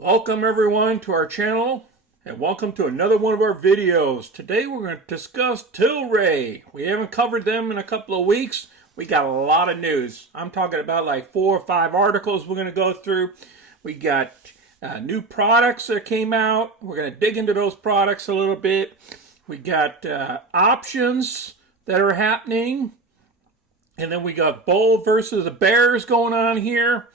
Welcome everyone to our channel and welcome to another one of our videos. Today we're going to discuss Tilray. We haven't covered them in a couple of weeks. We got a lot of news. I'm talking about like 4 or 5 articles we're going to go through. We got new products that came out. We're going to dig into those products a little bit. We got options that are happening. And then we got bull versus the bears going on here.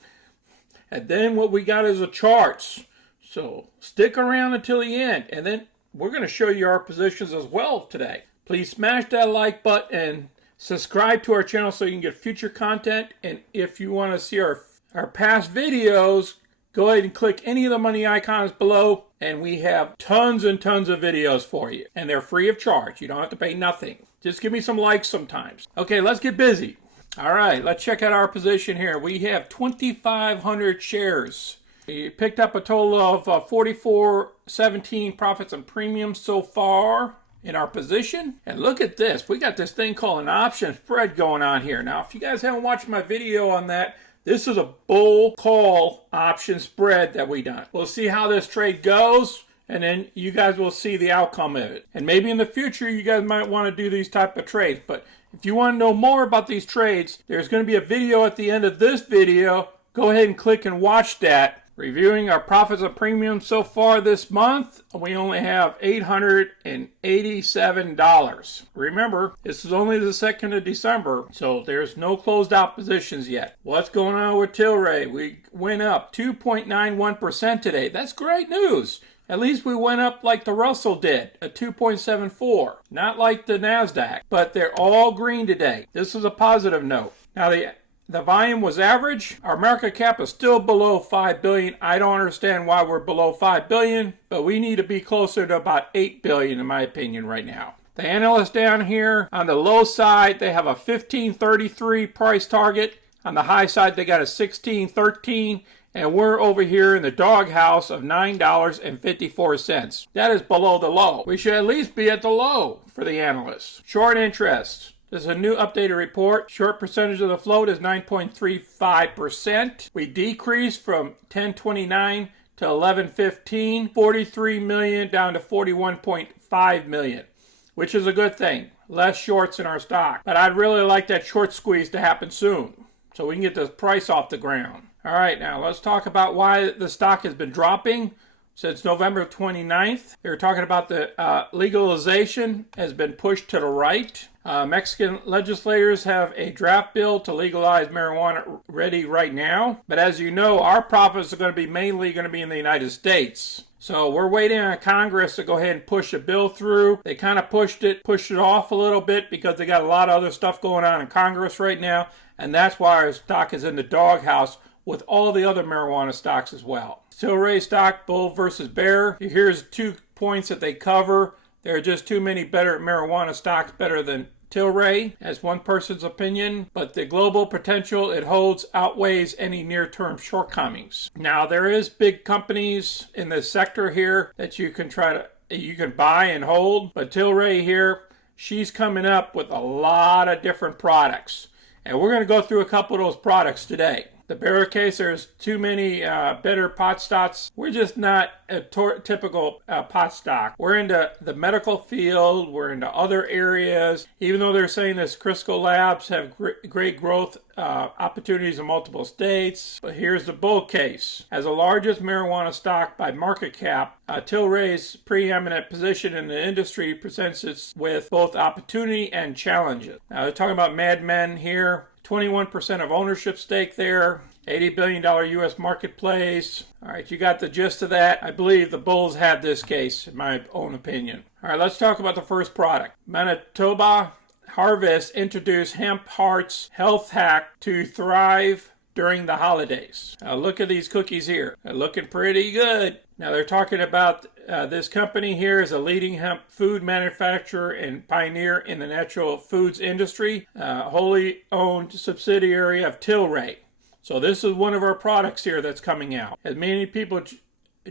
And then what we got is the charts. So stick around until the end. And then we're going to show you our positions as well today. Please smash that like button and subscribe to our channel so you can get future content. And if you want to see our past videos, go ahead and click any of the money icons below. And we have tons and tons of videos for you. And they're free of charge. You don't have to pay nothing. Just give me some likes sometimes. Okay, let's get busy. All right, let's check out our position here. We have 2,500 shares. We picked up a total of 44.17 profits and premiums so far in our position. And look at this. We got this thing called an option spread going on here. Now, if you guys haven't watched my video on that, this is a bull call option spread that we done. We'll see how this trade goes, and then you guys will see the outcome of it. And maybe in the future, you guys might want to do these type of trades. But if you want to know more about these trades, there's going to be a video at the end of this video. Go ahead and click and watch that. Reviewing our profits and premiums so far this month, we only have $887. Remember, this is only the 2nd of December, so there's no closed out positions yet. What's going on with Tilray? We went up 2.91% today. That's great news. At least we went up like the Russell did, at 2.74. Not like the NASDAQ, but they're all green today. This is a positive note. Now the volume was average. Our market cap is still below $5 billion. I don't understand why we're below $5 billion, but we need to be closer to about $8 billion in my opinion right now. The analysts down here on the low side, they have a 15.33 price target. On the high side, they got a 16.13. And we're over here in the doghouse of $9.54. That is below the low. We should at least be at the low for the analysts. Short interest. This is a new updated report. Short percentage of the float is 9.35%. We decreased from 1029 to 1115, 43 million down to 41.5 million, which is a good thing. Less shorts in our stock. But I'd really like that short squeeze to happen soon so we can get this price off the ground. All right, now let's talk about why the stock has been dropping since November 29th. They were talking about the legalization has been pushed to the right. Mexican legislators have a draft bill to legalize marijuana ready right now. But as you know, our profits are going to be mainly in the United States. So we're waiting on Congress to go ahead and push a bill through. They kind of pushed it off a little bit because they got a lot of other stuff going on in Congress right now. And that's why our stock is in the doghouse with all the other marijuana stocks as well. Tilray stock, bull versus bear. Here's 2 points that they cover. There are just too many better marijuana stocks better than Tilray, as one person's opinion, but the global potential it holds outweighs any near-term shortcomings. Now, there is big companies in this sector here that you can buy and hold, but Tilray here, she's coming up with a lot of different products. And we're going to go through a couple of those products today. The bear case, there's too many better pot stocks. We're just not a typical pot stock. We're into the medical field. We're into other areas. Even though they're saying this Crisco Labs have great growth opportunities in multiple states. But here's the bull case. As the largest marijuana stock by market cap, Tilray's preeminent position in the industry presents it with both opportunity and challenges. Now they're talking about Mad Men here. 21% of ownership stake there, $80 billion U.S. marketplace. All right, you got the gist of that. I believe the bulls had this case, in my own opinion. All right, let's talk about the first product. Manitoba Harvest introduced Hemp Heart's health hack to thrive during the holidays. Now look at these cookies here. They're looking pretty good. Now they're talking about this company here is a leading hemp food manufacturer and pioneer in the natural foods industry, wholly owned subsidiary of Tilray. So this is one of our products here that's coming out. As many people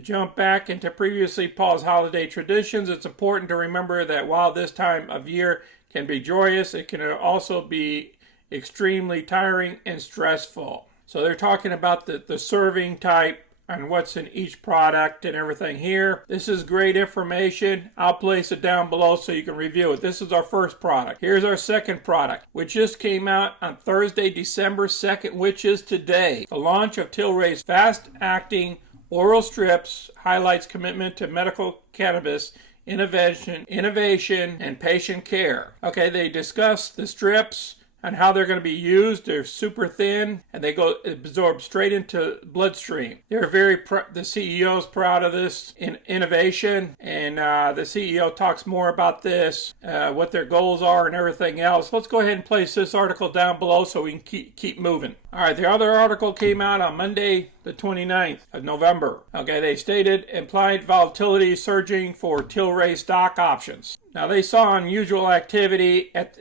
jump back into previously paused holiday traditions, it's important to remember that while this time of year can be joyous, it can also be extremely tiring and stressful. So they're talking about the serving type on what's in each product and everything here. This is great information. I'll place it down below so you can review it. This is our first product. Here's our second product, which just came out on Thursday, December 2nd, which is today. The launch of Tilray's fast-acting oral strips highlights commitment to medical cannabis innovation, and patient care. Okay, they discuss the strips and how they're going to be used. They're super thin and they go absorb straight into bloodstream. They're the CEO is proud of this innovation, and the CEO talks more about this, what their goals are and everything else. Let's go ahead and place this article down below so we can keep moving. All right, the other article came out on Monday, the 29th of November. Okay, they stated implied volatility surging for Tilray stock options. Now, they saw unusual activity at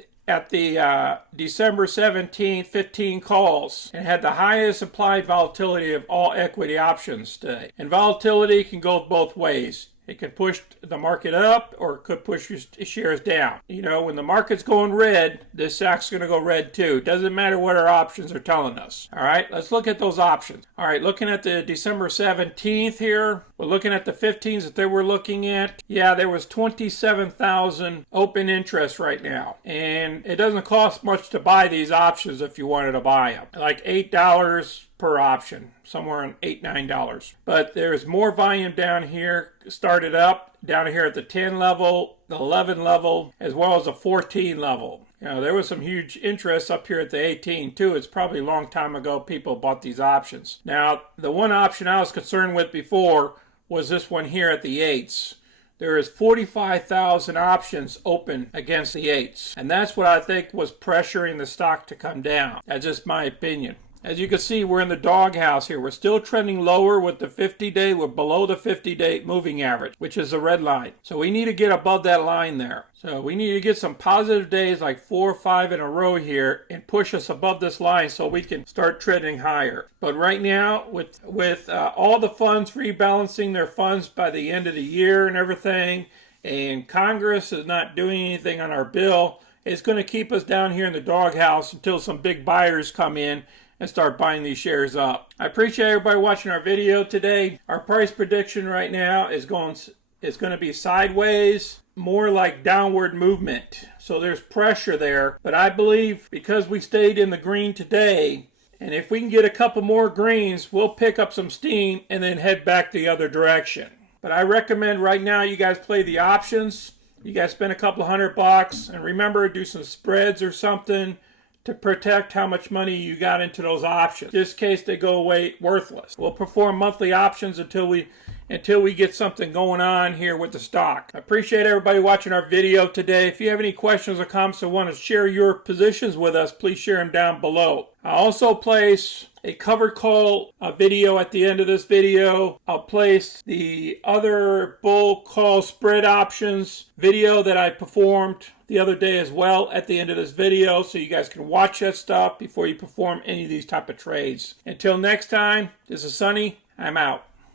the December 17th 15 calls and had the highest implied volatility of all equity options today. And volatility can go both ways. It can push the market up or it could push your shares down. You know, when the market's going red, this stock's going to go red too. Doesn't matter what our options are telling us. All right, let's look at those options. All right, looking at the December 17th here, we're looking at the 15s that they were looking at. Yeah, there was 27,000 open interest right now. And it doesn't cost much to buy these options if you wanted to buy them. Like $8 per option, somewhere on $8-9. But there's more volume down here, started up down here at the 10 level, the 11 level, as well as the 14 level. You know, there was some huge interest up here at the 18 too. It's probably a long time ago people bought these options. Now, the one option I was concerned with before was this one here at the 8s. There is 45,000 options open against the 8s. And that's what I think was pressuring the stock to come down. That's just my opinion. As you can see, we're in the doghouse here. We're still trending lower with the 50-day. We're below the 50-day moving average, which is the red line. So we need to get above that line there. So we need to get some positive days like 4 or 5 in a row here and push us above this line so we can start trending higher. But right now, with all the funds rebalancing their funds by the end of the year and everything, and Congress is not doing anything on our bill, it's going to keep us down here in the doghouse until some big buyers come in and start buying these shares up. I appreciate everybody watching our video today. Our price prediction right now is going to be sideways, more like downward movement. So there's pressure there. But I believe because we stayed in the green today, and if we can get a couple more greens, we'll pick up some steam and then head back the other direction. But I recommend right now you guys play the options. You guys spend a couple $100 and remember, do some spreads or something to protect how much money you got into those options. In this case, they go away worthless. We'll perform monthly options until we get something going on here with the stock. I appreciate everybody watching our video today. If you have any questions or comments or want to share your positions with us, please share them down below. I'll also place a covered call video at the end of this video. I'll place the other bull call spread options video that I performed the other day as well at the end of this video, so you guys can watch that stuff before you perform any of these type of trades. Until next time, this is Sonny. I'm out.